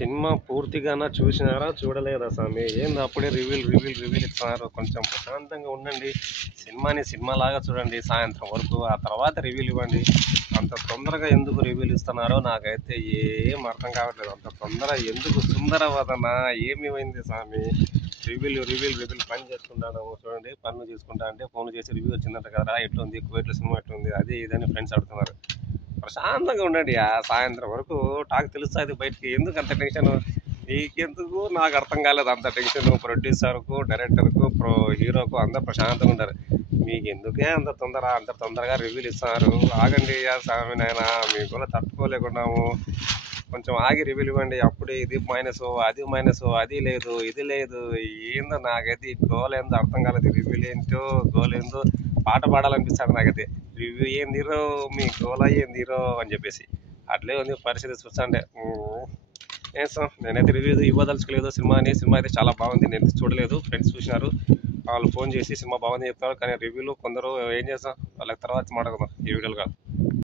Cinema పూర్తిగానా చూసినారా? చూడలేదా స్వామి? ఏంది అప్పుడే రివ్యూలు ఇస్తున్నారు. కొంచెం ప్రశాంతంగా ఉండండి. సినిమాని సినిమాలాగా చూడండి సాయంత్రం వరకు. ఆ తర్వాత రివ్యూలు ఇవ్వండి. అంత తొందరగా ఎందుకు రివ్యూలు ఇస్తున్నారో నాకైతే ఏం అర్థం కావట్లేదు. అంత తొందర ఎందుకు? సుందరవదన ఏమైంది స్వామి? రివ్యూలు పని చేసుకుంటాను చూడండి. పనులు చేసుకుంటా అంటే ఫోన్ చేసి రివ్యూ వచ్చిందంట కదా, ఎట్లుంది కువైట్లో సినిమా ఎట్లుంది, అది ఇదని ఫ్రెండ్స్ అడుగుతున్నారు. ప్రశాంతంగా ఉండండి. ఆ సాయంత్రం వరకు టాక్ తెలుస్తుంది బయటికి. ఎందుకు అంత టెన్షన్? నీకెందుకు? నాకు అర్థం కాలేదు అంత టెన్షన్. ప్రొడ్యూసర్కు, డైరెక్టర్కు, హీరోకు అందరు ప్రశాంతంగా ఉంటారు. మీకు ఎందుకే అంత తొందర? అంత తొందరగా రివ్యూలు ఇస్తున్నారు. ఆగండి స్వామి నాయన, మీ కూడా తట్టుకోలేకున్నాము. కొంచెం ఆగి రివ్యూలు ఇవ్వండి. అప్పుడే ఇది మైనస్, అది మైనస్, అది లేదు, ఇది లేదు. ఏందో నాకైతే ఈ గోల్ ఏందో అర్థం కాలేదు. రివ్యూలు ఏంటో, గోల్ ఏందో పాట పాడాలనిపిస్తుంది నాకైతే. రివ్యూ ఏందిరో, మీ గోల్ ఏందిరో అని చెప్పేసి అట్లే ఉంది పరిస్థితి చూస్తుంటే. ఏం సార్, నేనైతే రివ్యూ ఇవ్వదలుచుకోలేదు సినిమా అయితే చాలా బాగుంది. నేను చూడలేదు, ఫ్రెండ్స్ చూసినారు. వాళ్ళు ఫోన్ చేసి సినిమా బాగుంది చెప్తారు, కానీ రివ్యూలు కొందరు ఏం చేస్తాం వాళ్ళకి తర్వాత మాట్లాడదాం ఈ వీడియోలు కాదు.